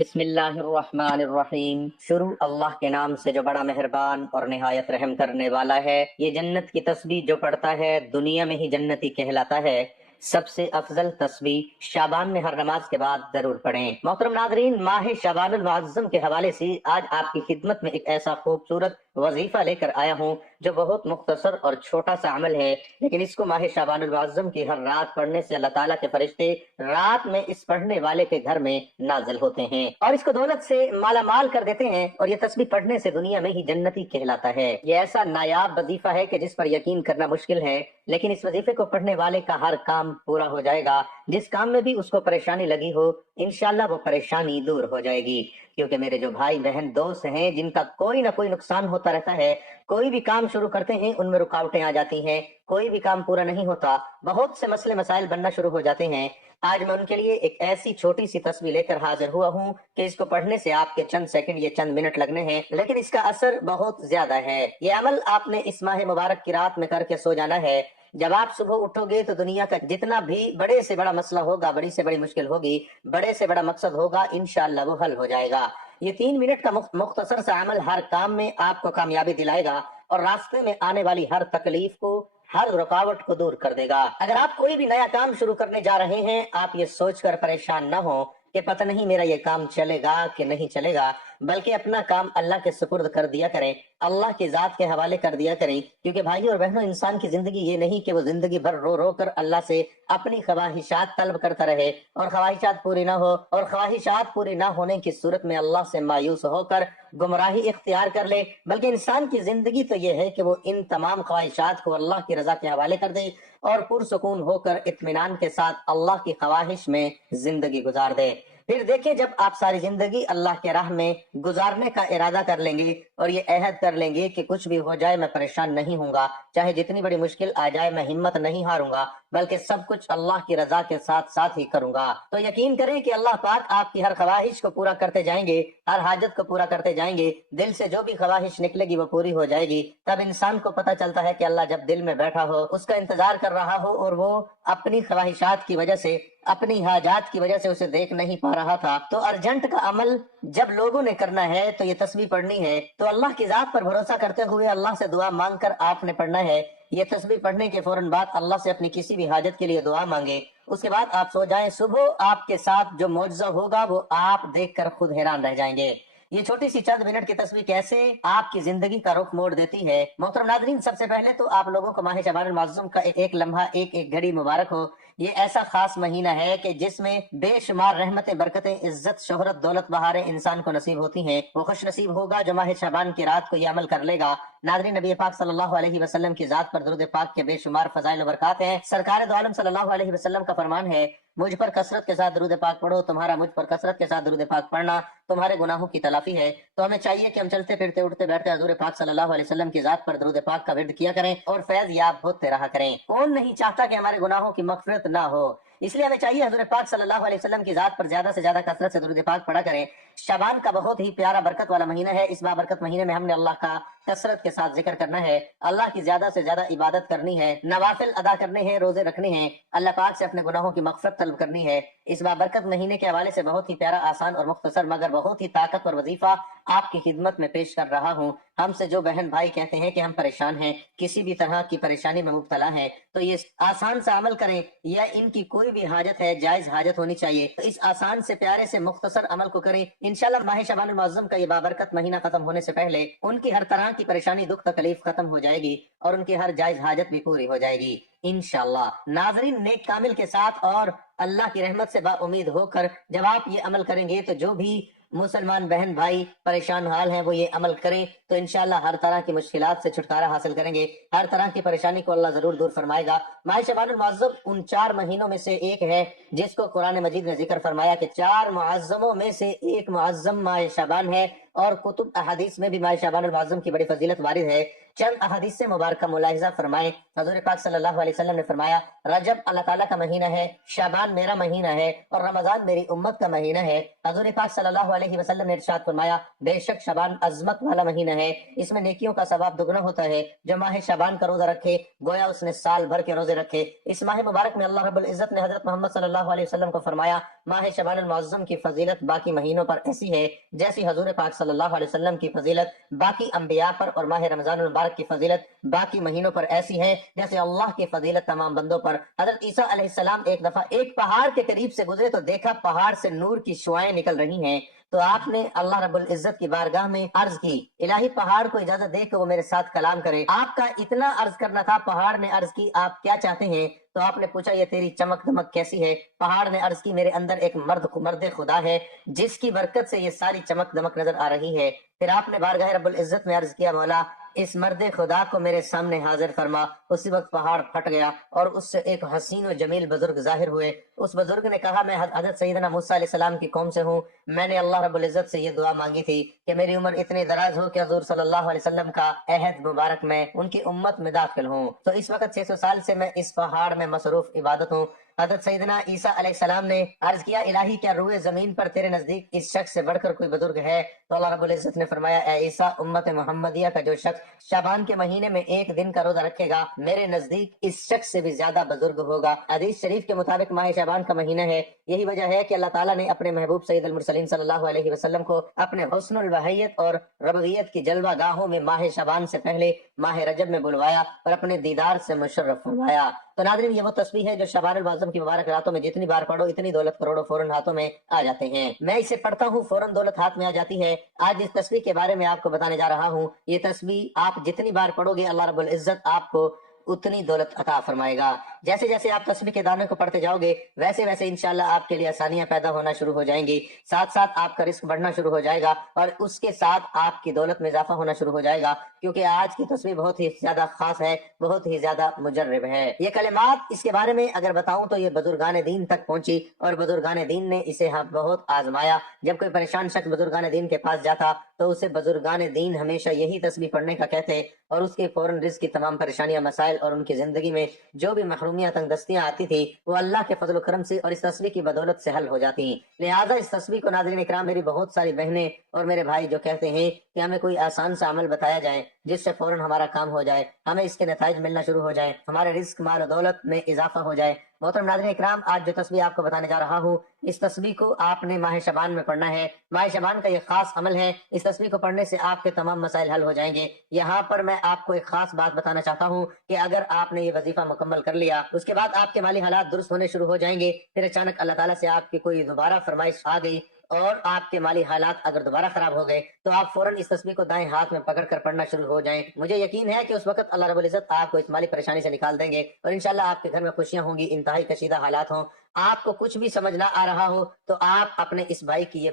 بسم اللہ الرحمن الرحیم۔ شروع اللہ کے نام سے جو بڑا مہربان اور نہایت رحم کرنے والا ہے۔ یہ جنت کی تسبیح جو پڑھتا ہے دنیا میں ہی جنتی کہلاتا ہے۔ سب سے افضل تسبیح شعبان میں ہر نماز کے بعد ضرور پڑھیں۔ محترم ناظرین، ماہ شعبان المعظم کے حوالے سے آج آپ کی خدمت میں ایک ایسا خوبصورت وظیفہ لے کر آیا ہوں جو بہت مختصر اور چھوٹا سا عمل ہے، لیکن اس کو ماہ شعبان المعظم کی ہر رات پڑھنے سے اللہ تعالیٰ کے فرشتے رات میں اس پڑھنے والے کے گھر میں نازل ہوتے ہیں اور اس کو دولت سے مالا مال کر دیتے ہیں، اور یہ تسبیح پڑھنے سے دنیا میں ہی جنتی کہلاتا ہے۔ یہ ایسا نایاب وظیفہ ہے کہ جس پر یقین کرنا مشکل ہے، لیکن اس وظیفے کو پڑھنے والے کا ہر کام پورا ہو جائے گا۔ جس کام میں بھی اس کو پریشانی لگی ہو، انشاءاللہ وہ پریشانی دور ہو جائے گی، کیونکہ میرے جو بھائی بہن دوست ہیں جن کا کوئی نہ کوئی نقصان ہوتا رہتا ہے، کوئی بھی کام شروع کرتے ہیں ان میں رکاوٹیں آ جاتی ہیں، کوئی بھی کام پورا نہیں ہوتا، بہت سے مسئلے مسائل بننا شروع ہو جاتے ہیں۔ آج میں ان کے لیے ایک ایسی چھوٹی سی تسبیح لے کر حاضر ہوا ہوں کہ اس کو پڑھنے سے آپ کے چند سیکنڈ یا چند منٹ لگنے ہیں، لیکن اس کا اثر بہت زیادہ ہے۔ یہ عمل آپ نے اس ماہ مبارک کی رات میں کر کے سو جانا ہے۔ جب آپ صبح اٹھو گے تو دنیا کا جتنا بھی بڑے سے بڑا مسئلہ ہوگا، بڑی سے بڑی مشکل ہوگی، بڑے سے بڑا مقصد ہوگا، انشاءاللہ وہ حل ہو جائے گا۔ یہ 3 منٹ کا مختصر سا عمل ہر کام میں آپ کو کامیابی دلائے گا اور راستے میں آنے والی ہر تکلیف کو، ہر رکاوٹ کو دور کر دے گا۔ اگر آپ کوئی بھی نیا کام شروع کرنے جا رہے ہیں، آپ یہ سوچ کر پریشان نہ ہو کہ پتہ نہیں میرا یہ کام چلے گا کہ نہیں چلے گا، بلکہ اپنا کام اللہ کے سپرد کر دیا کریں، اللہ کی ذات کے حوالے کر دیا کریں، کیونکہ بھائیو اور بہنوں، انسان کی زندگی یہ نہیں کہ وہ زندگی بھر رو رو کر اللہ سے اپنی خواہشات طلب کرتا رہے اور خواہشات پوری نہ ہو، اور خواہشات پوری نہ ہونے کی صورت میں اللہ سے مایوس ہو کر گمراہی اختیار کر لے، بلکہ انسان کی زندگی تو یہ ہے کہ وہ ان تمام خواہشات کو اللہ کی رضا کے حوالے کر دے اور پرسکون ہو کر اطمینان کے ساتھ اللہ کی خواہش میں زندگی گزار دے۔ پھر دیکھیں، جب آپ ساری زندگی اللہ کے راہ میں گزارنے کا ارادہ کر لیں گے اور یہ عہد کر لیں گے کہ کچھ بھی ہو جائے میں پریشان نہیں ہوں گا، چاہے جتنی بڑی مشکل آ جائے میں ہمت نہیں ہاروں گا، بلکہ سب کچھ اللہ کی رضا کے ساتھ ساتھ ہی کروں گا، تو یقین کریں کہ اللہ پاک آپ کی ہر خواہش کو پورا کرتے جائیں گے، ہر حاجت کو پورا کرتے جائیں گے۔ دل سے جو بھی خواہش نکلے گی وہ پوری ہو جائے گی۔ تب انسان کو پتہ چلتا ہے کہ اللہ جب دل میں بیٹھا ہو، اس کا انتظار کر رہا ہو، اور وہ اپنی خواہشات کی وجہ سے، اپنی حاجات کی وجہ سے اسے دیکھ نہیں پا رہا تھا، تو ارجنٹ کا عمل جب لوگوں نے کرنا ہے تو یہ تسبیح پڑھنی ہے، تو اللہ کی ذات پر بھروسہ کرتے ہوئے اللہ سے دعا مانگ کر آپ نے پڑھنا ہے۔ یہ تسبیح پڑھنے کے فوراً بعد اللہ سے اپنی کسی بھی حاجت کے لیے دعا مانگے، اس کے بعد آپ سو جائیں۔ صبح آپ کے ساتھ جو معجزہ ہوگا وہ آپ دیکھ کر خود حیران رہ جائیں گے۔ یہ چھوٹی سی چند منٹ کی تسبیح کیسے آپ کی زندگی کا رخ موڑ دیتی ہے۔ محترم ناظرین، سب سے پہلے تو آپ لوگوں کو ماہ شعبان المعظم کا ایک لمحہ، ایک گھڑی مبارک ہو۔ یہ ایسا خاص مہینہ ہے کہ جس میں بے شمار رحمتیں، برکتیں، عزت، شہرت، دولت، بہاریں انسان کو نصیب ہوتی ہیں۔ وہ خوش نصیب ہوگا جو ماہ شعبان کی رات کو یہ عمل کر لے گا۔ ناظرین، نبی پاک صلی اللہ علیہ وسلم کی ذات پر درود پاک کے بے شمار فضائل و برکات ہیں۔ سرکار دو عالم صلی اللہ علیہ وسلم کا فرمان ہے، مجھ پر کثرت کے ساتھ درود پاک پڑھو، تمہارا مجھ پر کثرت کے ساتھ درود پاک پڑھنا تمہارے گناہوں کی تلافی ہے۔ تو ہمیں چاہیے کہ ہم چلتے پھرتے، اٹھتے بیٹھتے حضور پاک صلی اللہ علیہ وسلم کی ذات پر درود پاک کا ورد کیا کریں اور فیض یاب ہوتے رہا کریں۔ کون نہیں چاہتا کہ ہمارے گناہوں کی مغفرت نہ ہو؟ اس لیے ہمیں چاہیے حضور پاک صلی اللہ علیہ وسلم کی ذات پر زیادہ سے زیادہ کثرت سے درود پاک پڑھا کریں۔ شعبان کا بہت ہی پیارا برکت والا مہینہ ہے۔ اس بابرکت مہینے میں ہم نے اللہ کا کثرت کے ساتھ ذکر کرنا ہے، اللہ کی زیادہ سے زیادہ عبادت کرنی ہے، نوافل ادا کرنے ہیں، روزے رکھنے ہیں، اللہ پاک سے اپنے گناہوں کی مغفرت طلب کرنی ہے۔ اس بابرکت مہینے کے حوالے سے بہت ہی پیارا، آسان اور مختصر مگر بہت ہی طاقتور وظیفہ آپ کی خدمت میں پیش کر رہا ہوں۔ ہم سے جو بہن بھائی کہتے ہیں کہ ہم پریشان ہیں، کسی بھی طرح کی پریشانی میں مبتلا ہیں، تو یہ آسان سا عمل کریں، یا ان کی کوئی بھی حاجت ہے، جائز حاجت ہونی چاہیے، تو اس آسان سے پیارے سے مختصر عمل کو کریں۔ انشاءاللہ ماہ شعبان المعظم کا یہ بابرکت مہینہ ختم ہونے سے پہلے ان کی ہر طرح کی پریشانی، دکھ، تکلیف ختم ہو جائے گی اور ان کی ہر جائز حاجت بھی پوری ہو جائے گی انشاءاللہ۔ ناظرین، نیک کامل کے ساتھ اور اللہ کی رحمت سے با امید ہو کر جب آپ یہ عمل کریں گے تو جو بھی مسلمان بہن بھائی پریشان حال ہیں وہ یہ عمل کریں تو انشاءاللہ ہر طرح کی مشکلات سے چھٹکارا حاصل کریں گے، ہر طرح کی پریشانی کو اللہ ضرور دور فرمائے گا۔ ماہ شعبان المعظم ان 4 مہینوں میں سے ایک ہے جس کو قرآن مجید نے ذکر فرمایا کہ 4 معظموں میں سے ایک معظم ماہ شعبان ہے، اور کتب احادیث میں بھی ماہ شعبان المعظم کی بڑی فضیلت وارد ہے۔ चंद अहदीस से मुबारक मुलाहिजा फरमाएं। हजूर पाक सल्लल्लाहु अलैहि वसल्लम ने फरमाया, रजब अल्लाह ताला का महीना है, शाबान मेरा महीना है और रमजान मेरी उम्मत का महीना है। हजूर पाक सल्लल्लाहु अलैहि वसल्लम ने इरशाद फरमाया, बेशक शाबान अजमत वाला महीना है, इसमें नेकियों का सवाब दुगना होता है। जो माह शाबान का रोजा रखे गोया उसने साल भर के रोजे रखे। इस माह मुबारक में अल्लाह रब्बुल इज्जत ने हजरत मोहम्मद सल्लल्लाहु अलैहि वसल्लम को फरमाया, माह शाबान मुअज्जम की फजीलत बाकी महीनों पर ऐसी है जैसी हजूर पाक सल्लल्लाहु अलैहि वसल्लम की फजीलत बाकी अंबिया पर, और माह रमजान मुबारक की फजीलत बाकी महीनों पर ऐसी है जैसे अल्लाह की फजीलत तमाम बंदों पर। हजरत ईसा अलैहिस्सलाम एक दफा एक पहाड़ के करीब से गुजरे तो देखा पहाड़ से नूर की शुआएं निकल रही हैं। तो आपने अल्लाह रब्बुल इज्जत की बारगाह में अर्ज की, इलाही पहाड़ को इजाजत दे कि वो मेरे साथ कलाम करे। आपका इतना अर्ज करना था। पहाड़ ने अर्ज की, आप क्या चाहते हैं? तो आपने पूछा, ये तेरी चमक दमक कैसी है? पहाड़ ने अर्ज की, मेरे अंदर एक मर्द खुदा है जिसकी बरकत से ये सारी चमक दमक नजर आ रही है। फिर आपने बारगाह रब्बुल इज्जत में अर्ज किया, मौला इस मर्द खुदा को मेरे सामने हाजिर फरमा। उसी वक्त पहाड़ फट गया और उससे एक हसीन और जमील बुजुर्ग जाहिर हुए। उस बुजुर्ग ने कहा, मैं हजरत सैयदना मूसा अलैहिस्सलाम की कौम से हूँ। मैंने अल्लाह रब्बुल इज्जत से ये दुआ मांगी थी कि मेरी उम्र इतनी दराज हो कि हजूर सल्लल्लाहु अलैहि वसल्लम का अहद मुबारक में उनकी उम्मत में दाखिल हूँ। तो इस वक्त 600 साल से मैं इस पहाड़ में मसरूफ इबादत हूँ। हजरत सैयदना ईसा अलैहिस्सलाम ने अर्ज किया, इलाही क्या रूए जमीन पर तेरे नजदीक इस शख्स से बढ़कर कोई बुजुर्ग है? तो अल्लाह रब्बुल इज्जत ने फरमाया, ए ईसा, उम्मत मोहम्मदिया का जो शख्स शाबान के महीने में एक दिन का रोजा रखेगा मेरे नजदीक इस शख्स से भी ज्यादा बुजुर्ग होगा। हदीस शरीफ के मुताबिक माह शाबान का महीना है। यही वजह है कि अल्लाह ताला ने अपने महबूब सैयदुल मुरसलीन सल्लल्लाहु अलैहि वसल्लम को अपने हुस्नुल वहय्यत और रबवियत की जलवा गाहों में माह शाबान से पहले माह रजब में बुलवाया और अपने दीदार से मुशर्रफ फरमाया। तो नाज़रीन, ये वो तस्बीह है जो शबानुल मुअज्जम की मुबारक रातों में जितनी बार पढ़ो इतनी दौलत करोड़ों फौरन हाथों में आ जाते हैं। मैं इसे पढ़ता हूँ, फौरन दौलत हाथ में आ जाती है। आज इस तस्बीह के बारे में आपको बताने जा रहा हूँ। ये तस्बीह आप जितनी बार पढ़ोगे अल्लाह रब्बुल इज्जत आपको उतनी दौलत अता फरमाएगा। जैसे जैसे आप तस्बीह के दाने को पढ़ते जाओगे वैसे वैसे इंशाल्लाह आपके लिए आसानियां पैदा होना शुरू हो जाएंगी। साथ साथ आपका रिस्क बढ़ना शुरू हो जाएगा और उसके साथ आपकी दौलत में इजाफा होना शुरू हो जाएगा, क्योंकि आज की तस्बीह बहुत ही ज्यादा खास है, बहुत ही ज्यादा मुजर्रब है। ये कलिमात, इसके बारे में अगर बताऊं तो ये बुजुर्गान दीन तक पहुंची और बुजुर्गान दीन ने इसे बहुत आजमाया। जब कोई परेशान शख्स बुजुर्गान दीन के पास जाता तो उसे बुजुर्गान दीन हमेशा यही तस्बीह पढ़ने का कहते और उसके फौरन रिस्क की तमाम परेशानियां, मसाइल और उनकी जिंदगी में जो भी महरूमियां, तंगदस्तियां आती थी वो अल्लाह के फजल करम से और इस तस्बीह की बदौलत से हल हो जाती। लिहाजा इस तस्बीह को नाज़रीन इकराम, मेरी बहुत सारी बहनें और मेरे भाई जो कहते हैं कि हमें कोई आसान सा अमल बताया जाए जिससे फौरन हमारा काम हो जाए, हमें इसके नताइज मिलना शुरू हो जाए, हमारे रिस्क, माल और दौलत में इजाफा हो जाए। मोहतरम नाज़रीन इकराम, आज जो तस्बीह आपको बताने जा रहा हूँ इस तस्बीह को आपने माह शबान में पढ़ना है। माह शबान का ये खास अमल है, इस तस्बीह को पढ़ने से आपके तमाम मसाइल हल हो जाएंगे। यहाँ पर मैं आपको एक खास बात बताना चाहता हूँ कि अगर आपने ये वजीफा मुकम्मल कर लिया उसके बाद आपके माली हालात दुरुस्त होने शुरू हो जाएंगे। फिर अचानक अल्लाह ताला से आपकी कोई दोबारा फरमाइश आ गई और आपके माली हालात अगर दोबारा खराब हो गए तो आप फौरन इस तस्बीह को दाएं हाथ में पकड़ कर पढ़ना शुरू हो जाएं। मुझे यकीन है कि उस वक्त अल्लाह रब्बुल इज्जत आपको इस माली परेशानी से निकाल देंगे और इंशाल्लाह आपके घर में खुशियां होंगी, इंतहाई कशीदा हालात हों। आपको कुछ भी समझ ना आ रहा हो तो आप अपने इस भाई की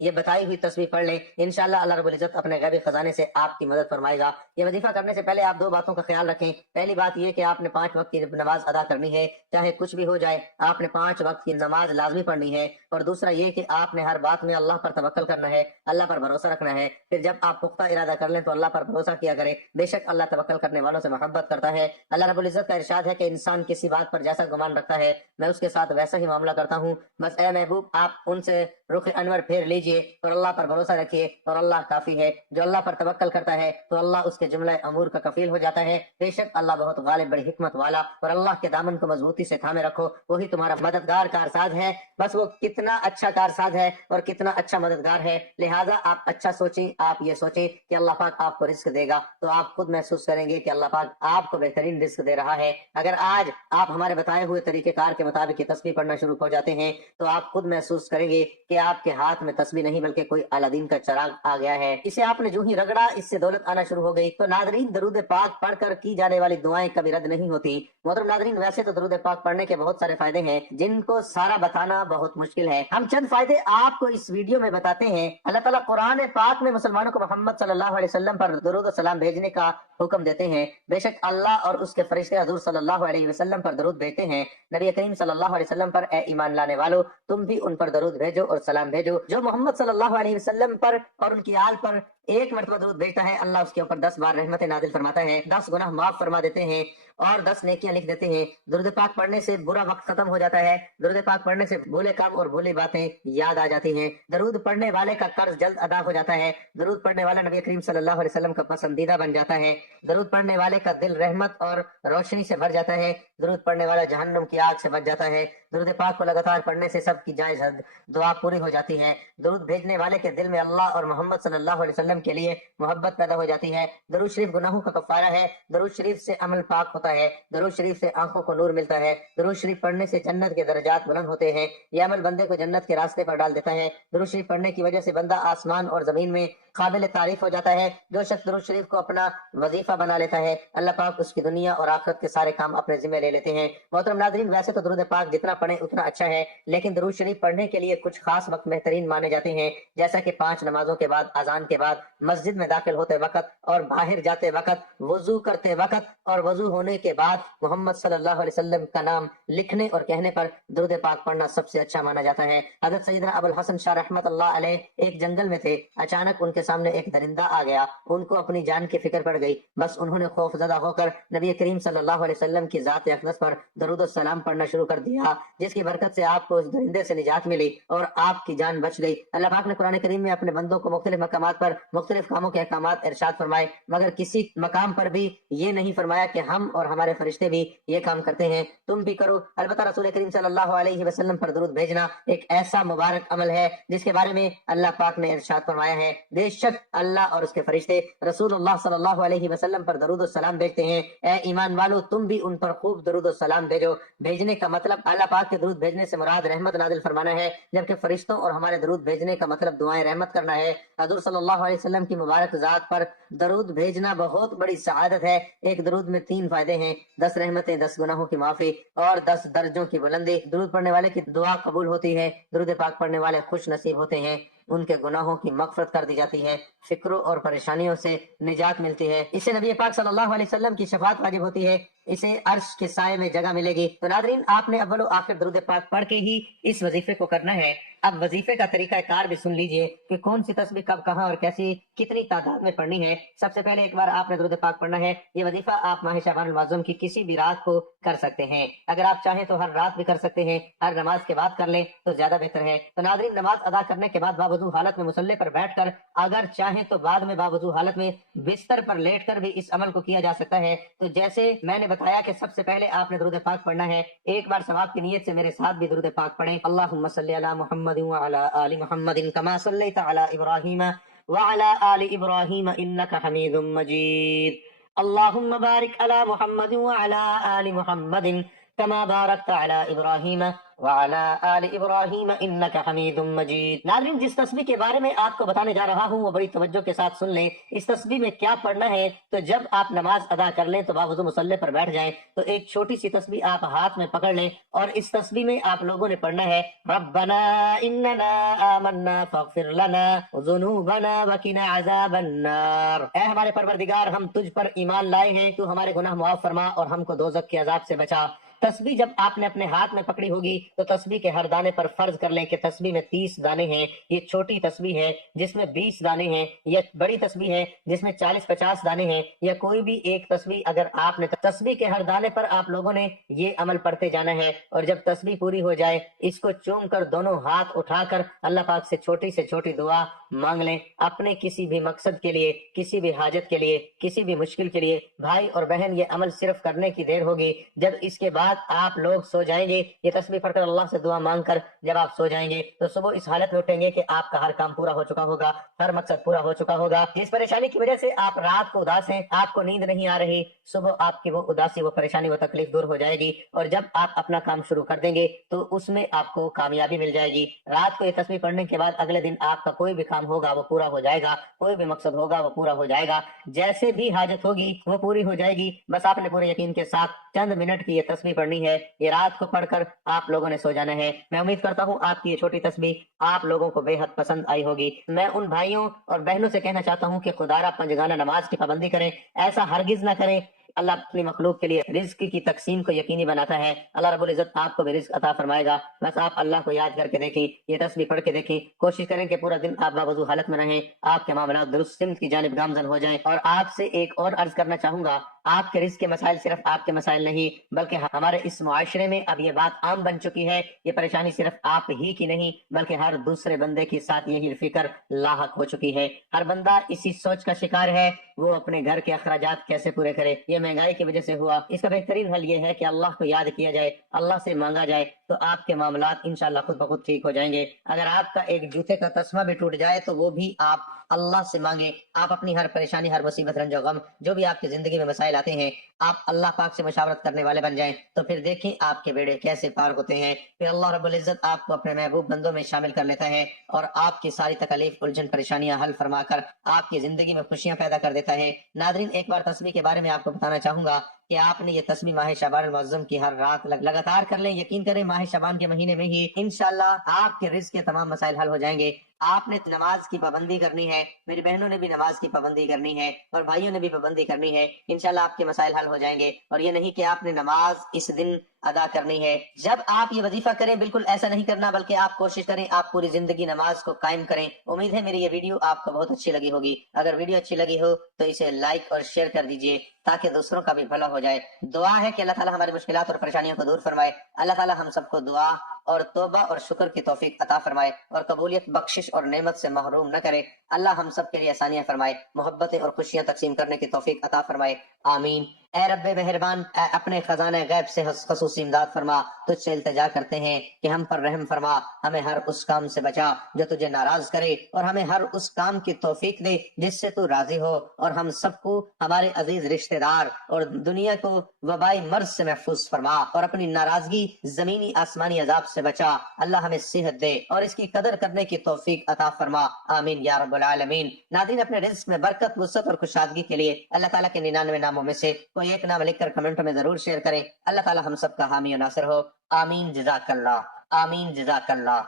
ये बताई हुई तस्बीह पढ़ लें, इंशाल्लाह अल्लाह रब्बुल इज्जत अपने गैबी खजाने से आपकी मदद फरमाएगा। ये वजीफा करने से पहले आप दो बातों का ख्याल रखें। पहली बात ये कि आपने 5 वक्त की नमाज अदा करनी है, चाहे कुछ भी हो जाए आपने 5 वक्त की नमाज लाजमी पढ़नी है। और दूसरा ये कि आपने हर बात में अल्लाह पर तवक्कल करना है, अल्लाह पर भरोसा रखना है। फिर जब आप पुख्ता इरादा कर लें तो अल्लाह पर भरोसा किया करें, बेशक अल्लाह तवक्कल करने वालों से मोहब्बत करता है। अल्लाह रब्बुल इज्जत का इरशाद है कि इंसान किसी बात पर जैसा गुमान रखता है मैं उसके साथ वैसा ही मामला करता हूँ। बस ए महबूब, आप उनसे रुख अनवर फेर लीजिए और अल्लाह पर भरोसा रखिए और अल्लाह काफी है। जो अल्लाह पर तवक्कल करता है तो अल्लाह उसके जुमला अमूर का कफील हो जाता है। बेशक अल्लाह बहुत गालिब, बड़ी हिकमत वाला, और अल्लाह के दामन को मजबूती से थामे रखो, वही तुम्हारा मददगार कारसाज है। बस वो कितना अच्छा कारसाज है और कितना अच्छा मददगार है। लिहाजा आप अच्छा सोचें, आप ये सोचें कि अल्लाह पाक आपको रिस्क देगा तो आप खुद महसूस करेंगे कि अल्लाह पाक आपको बेहतरीन रिस्क दे रहा है। अगर आज आप हमारे बताए हुए तरीकेकार के मुताबिक ये तस्बीह पढ़ना शुरू हो जाते हैं तो आप खुद महसूस करेंगे कि आपके हाथ में तस्बीह नहीं बल्कि कोई अलादीन का चिराग आ गया है। इसे आपने जो ही रगड़ा इससे दौलत आना शुरू हो गई। तो नादरीन, दरूद पाक पढ़कर की जाने वाली दुआएं कभी रद्द नहीं होती। मोहतरम नादरीन, वैसे तो दरूद पाक पढ़ने के बहुत सारे फायदे हैं जिनको सारा बताना बहुत मुश्किल है। हम चंद फायदे आपको इस वीडियो में बताते हैं। अल्लाह ताला कुरान पाक में मुसलमानों को मोहम्मद सल्लल्लाहु अलैहि वसल्लम पर दरूद और सलाम भेजने का हुक्म देते हैं। बेशक अल्लाह और उसके फरिश्ते हजूर सल्लल्लाहु अलैहि वसल्लम पर दरूद भेजते हैं। नबी करीम सल्लल्लाहु अलैहि वसल्लम पर ए ईमान लाने वालों, तुम भी उन पर दरूद भेजो और सलाम भेजो जो मोहम्मद सल्लल्लाहु अलैहि वसल्लम पर और उनकी आल पर एक मरतबा दरूद भेजता है, अल्लाह उसके ऊपर 10 बार रहमतें नाजिल फरमाता है, 10 गुनाह माफ फरमा देते हैं और 10 नेकियां लिख देते हैं। दुरूद पाक पढ़ने से बुरा वक्त खत्म हो जाता है। दुरूद पाक पढ़ने से भूले काम और भूली बातें याद आ जाती हैं। दरूद पढ़ने वाले का कर्ज जल्द अदा हो जाता है। दरूद पढ़ने वाला नबी करीम सल्लल्लाहु अलैहि वसल्लम का पसंदीदा बन जाता है। दरूद पढ़ने वाले का दिल रहमत और रोशनी से भर जाता है। दरूद पढ़ने वाला जहन्नुम की आग से बच जाता है। दरूद पाक को लगातार पढ़ने से सबकी जायज हद दुआ पूरी हो जाती है। दरूद भेजने वाले के दिल में अल्लाह और मोहम्मद सल्लल्लाहु अलैहि वसल्लम के लिए मोहब्बत पैदा हो जाती है। दरूद शरीफ गुनाहों का कफारा है। दरूद शरीफ से अमल पाक होता है। दरूद शरीफ से आंखों को नूर मिलता है। दरूद शरीफ पढ़ने से जन्नत के दर्जात बुलंद होते हैं। यह अमल बंदे को जन्नत के रास्ते पर डाल देता है। दरूद शरीफ पढ़ने की वजह से बंदा आसमान और जमीन में काबिल तारीफ हो जाता है। जो शख्स दरूद शरीफ को अपना वजीफा बना लेता है, अल्लाह पाक उसकी दुनिया और आखिरत के सारे काम अपने जिम्मे ले लेते हैं। मोहतरम नाज़रीन, वैसे तो दरूद पाक जितना पढ़े उतना अच्छा है, लेकिन दरूद शरीफ पढ़ने के लिए कुछ खास वक्त बेहतरीन माने जाते हैं, जैसा कि 5 नमाजों के बाद, अजान के बाद, मस्जिद में दाखिल होते वक्त और बाहर जाते वक्त, वजू करते वक्त और वजू होने के बाद मोहम्मद सल्लल्लाहु अलैहि वसल्लम का नाम लिखने और कहने पर दरूद पाक पढ़ना सबसे अच्छा माना जाता है। हज़रत सैयदना अबुल हसन शाह रहमतुल्लाह अलैह एक जंगल में थे। अचानक उनके सामने एक दरिंदा आ गया। उनको अपनी जान की फिक्र पड़ गई। बस उन्होंने खौफजदा होकर नबी करीम सल्लल्लाहु अलैहि वसल्लम की जात अक़दस पर दरूद और सलाम पढ़ना शुरू कर दिया, जिसकी बरकत से आपको उस दरिंदे से निजात मिली और आपकी जान बच गई। अल्लाह पाक ने कुरान करीम में अपने बंदों को मुख्तलिफ मकामात पर मुख्तलिफ कामों के अहकामात इरशाद फरमाए, मगर किसी मकाम पर भी ये नहीं फरमाया कि हम और हमारे फरिश्ते भी ये काम करते हैं, तुम भी करो। अलबत्ता रसूल करीम सल्लल्लाहु अलैहि वसल्लम पर दरूद भेजना एक ऐसा मुबारक अमल है जिसके बारे में अल्लाह पाक ने इरशाद फरमाया है, बेशक अल्लाह और उसके फरिश्ते रसूलुल्लाह सल्लल्लाहु अलैहि वसल्लम पर दरूद और सलाम भेजते हैं। ए ईमान वालों, तुम भी उन पर खूब दरूद और सलाम भेजो। भेजने का मतलब अल्लाह पाक के दरूद भेजने से मुराद रहमत नाजिल फरमाना है, जबकि फरिश्तों और हमारे दरूद भेजने का मतलब दुआएं रहमत करना है। हज़ूर सल्लल्लाहु अलैहि वसल्लम की मुबारक जात पर दरूद भेजना बहुत बड़ी सआदत है। एक दरूद में 3 फायदे हैं, 10 रहमतें, 10 गुनाहों की माफी और 10 दर्जों की बुलंदी। दरूद पढ़ने वाले की दुआ कबूल होती है। दरूद पाक पढ़ने वाले खुश नसीब होते हैं, उनके गुनाहों की मगफरत कर दी जाती है, फिक्रों और परेशानियों से निजात मिलती है। इससे नबी पाक सल्लल्लाहु अलैहि वसल्लम की शफाअत वाजिब होती है, इसे अर्श के साए में जगह मिलेगी। तो नादरीन, आपने अव्वल व आखिर दरूद पाक पढ़ के ही इस वजीफे को करना है। अब वजीफे का तरीका कार भी सुन लीजिए कि कौन सी तस्बीह कब, कहाँ और कैसी कितनी तादाद में पढ़नी है। सबसे पहले एक बार आपने दरूद पाक पढ़ना है। ये वजीफा आप माह शाबान मुअज़्ज़म की किसी भी रात को कर सकते हैं। अगर आप चाहें तो हर रात भी कर सकते हैं, हर नमाज के बाद कर लें तो ज्यादा बेहतर है। तो नादरीन, नमाज अदा करने के बाद बावजू हालत में मुसल्ले पर बैठकर, अगर चाहें तो बाद में बावजू हालत में बिस्तर पर लेटकर भी इस अमल को किया जा सकता है। तो जैसे मैंने बताया कि सबसे पहले आपने दरूद पाक पढ़ना है। एक बार सवाब की नीयत से मेरे साथ भी दरूद पाक पढ़ें। अल्लाहुम्मा सल्ली अला मुहम्मद व अला आलि मुहम्मद कमा सल्लैता अला इब्राहीम व अला आलि इब्राहीम इन्नका हमीदुम मजीद। अल्लाहुम्मा बारिक अला मुहम्मद व अला आलि मुहम्मद कमा बारकता अला इब्राहीम वाला आल इब्राहीम इन्नका हमीदुम मजीद। नाज़रीन, जिस तस्बीह के बारे में आपको बताने जा रहा हूँ वो बड़ी तवज्जो के साथ सुन लें। इस तस्बीह में क्या पढ़ना है, तो जब आप नमाज अदा कर लें तो बावजू मुसल्ले पर बैठ जाएं तो एक छोटी सी तस्बीह आप हाथ में पकड़ लें और इस तस्बीह में आप लोगों ने पढ़ना है, रब्बना इन्नना आमन्ना फग़फिर लना ज़ुनूबना वक़िना अज़ाबन्नार। ऐ हमारे परवरदिगार, हम तुझ पर ईमान लाए हैं, तू हमारे गुनाह मुआफ़ फरमा और हमको दोज़ख के अजाब से बचा। तस्बीह जब आपने अपने हाथ में पकड़ी होगी तो तस्बीह के हर दाने पर फर्ज कर लें कि तस्बीह में 30 दाने हैं। ये छोटी तस्बीह है जिसमें 20 दाने हैं, या बड़ी तस्बीह है जिसमें 40-50 दाने हैं, या कोई भी एक तस्बीह। अगर आपने तस्बीह के हर दाने पर आप लोगों ने ये अमल पढ़ते जाना है और जब तस्बीह पूरी हो जाए इसको चूम कर दोनों हाथ उठाकर अल्लाह पाक से छोटी दुआ मांग लें, अपने किसी भी मकसद के लिए, किसी भी हाजत के लिए, किसी भी मुश्किल के लिए। भाई और बहन, ये अमल सिर्फ करने की देर होगी। जब इसके बाद आप लोग सो जाएंगे, ये तस्बीह पढ़कर अल्लाह से दुआ मांगकर जब आप सो जाएंगे तो सुबह इस हालत में उठेंगे कि आपका हर काम पूरा हो चुका होगा, हर मकसद पूरा हो चुका होगा। जिस परेशानी की वजह से आप रात को उदास हैं, आपको नींद नहीं आ रही, सुबह आपकी वो उदासी, वो परेशानी, वो तकलीफ दूर हो जाएगी और जब आप अपना काम शुरू कर देंगे तो उसमें आपको कामयाबी मिल जाएगी। रात को ये तस्बीह पढ़ने के बाद अगले दिन आपका कोई भी काम होगा वो पूरा हो जाएगा, कोई भी मकसद होगा वो पूरा हो जाएगा, जैसे भी हाजत होगी वो पूरी हो जाएगी। बस आपने पूरे यकीन के साथ चंद मिनट की ये तस्बीह पढ़नी है। ये रात को पढ़कर आप लोगों ने सो जाना है। मैं उम्मीद करता हूँ आपकी ये छोटी तस्बीह आप लोगों को बेहद पसंद आई होगी। मैं उन भाइयों और बहनों से कहना चाहता हूँ कि खुदारा पंजगाना नमाज की पाबंदी करें, ऐसा हरगिज ना करें। اللہ अपनी मखलूक के लिए रिज्क की तकसीम को यकीनी बनाता है। अल्लाह रब्बुल इज्जत आपको भी रिज्क अता फरमाएगा। बस आप अल्लाह को याद करके देखें, ये तस्बीह पढ़ के देखें, कोशिश करें कि पूरा दिन आप बावजू हालत में रहें, आपके मामला दुरुस्त सिमत की जानिब गामजन हो जाएं। और आपसे एक और अर्ज करना चाहूंगा, आपके रिज्क के मसाइल सिर्फ आपके मसाइल नहीं, बल्कि हमारे इस मुआशरे में अब ये बात आम बन चुकी है। ये परेशानी सिर्फ आप ही की नहीं, बल्कि हर दूसरे बंदे के साथ यही फिक्र लाहक हो चुकी है। हर बंदा इसी सोच का शिकार है, वो अपने घर के अखराजात कैसे पूरे करे। ये महंगाई की वजह से हुआ। इसका बेहतरीन हल ये है कि अल्लाह को याद किया जाए, अल्लाह से मांगा जाए, तो आपके मामलात इंशाल्लाह खुद ब खुद ठीक हो जाएंगे। अगर आपका एक जूते का तस्मा भी टूट जाए तो वो भी आप अल्लाह से मांगे। आप अपनी हर परेशानी, हर मुसीबत, रंजो गम, जो भी आपकी जिंदगी में मसाइल आते हैं, आप अल्लाह पाक से मशावरत करने वाले बन जाएं, तो फिर देखें आपके बेड़े कैसे पार होते हैं। फिर अल्लाह रब्बुल इज्जत आपको अपने महबूब बंदों में शामिल कर लेता है और आपकी सारी तकलीफ, उलझन, परेशानियां हल फरमाकर आपकी जिंदगी में खुशियां पैदा कर देता है। नादरीन, एक बार तस्बीह के बारे में आपको बताना चाहूंगा कि आपने ये तस्बीह माह शाबान मुअज्जम की हर रात लगातार कर लें। यकीन करें, माह शाबान के महीने में ही इंशाल्लाह आपके रिज़्क के तमाम मसाइल हल हो जाएंगे। आपने नमाज की पाबंदी करनी है, मेरी बहनों ने भी नमाज की पाबंदी करनी है और भाइयों ने भी पाबंदी करनी है। इंशाल्लाह आपके मसाइल हल हो जाएंगे। और ये नहीं कि आपने नमाज इस दिन अदा करनी है। जब आप ये वजीफा करें, बिल्कुल ऐसा नहीं करना, बल्कि आप कोशिश करें आप पूरी जिंदगी नमाज को कायम करें। उम्मीद है मेरी ये वीडियो आपको बहुत अच्छी लगी होगी। अगर वीडियो अच्छी लगी हो तो इसे लाइक और शेयर कर दीजिए ताकि दूसरों का भी भला हो जाए। दुआ है कि अल्लाह ताला हमारी मुश्किलात और परेशानियों को दूर फरमाए। अल्लाह ताला हम सबको दुआ और तौबा और शुक्र की तौफीक अता फरमाए और कबूलियत, बख्शिश और नेमत से महरूम न करे। अल्लाह हम सब के लिए आसानियां फरमाए, मोहब्बतें और खुशियां तकसीम करने की तौफीक अता फरमाए। आमीन। ए रब्बे मेहरबान, अपने खजाने गैब से खसूसी इमदाद फरमा। तुझसे इल्तिजा करते हैं कि हम पर रहम फरमा, हमें हर उस काम से बचा जो तुझे नाराज करे और हमें हर उस काम की तौफीक दे जिससे तू राजी हो। और हम सबको, हमारे अजीज रिश्तेदार और दुनिया को वबाई मर्ज से महफूज फरमा और अपनी नाराजगी जमीनी आसमानी अजाब से बचा। अल्लाह हमें सेहत दे और इसकी कदर करने की तौफीक अता फरमा। आमीन या रब्बुल आलमीन। नाज़रीन, अपने रिज़्क में बरकत, वुसअत और खुशहादगी के लिए अल्लाह ताला के 99 नामों में से कोई एक नाम लिखकर कमेंट में जरूर शेयर करें। अल्लाह ताला हम सब का हामी और नासिर हो। आमीन जज़ाकल्लाह। आमीन जज़ाकल्लाह।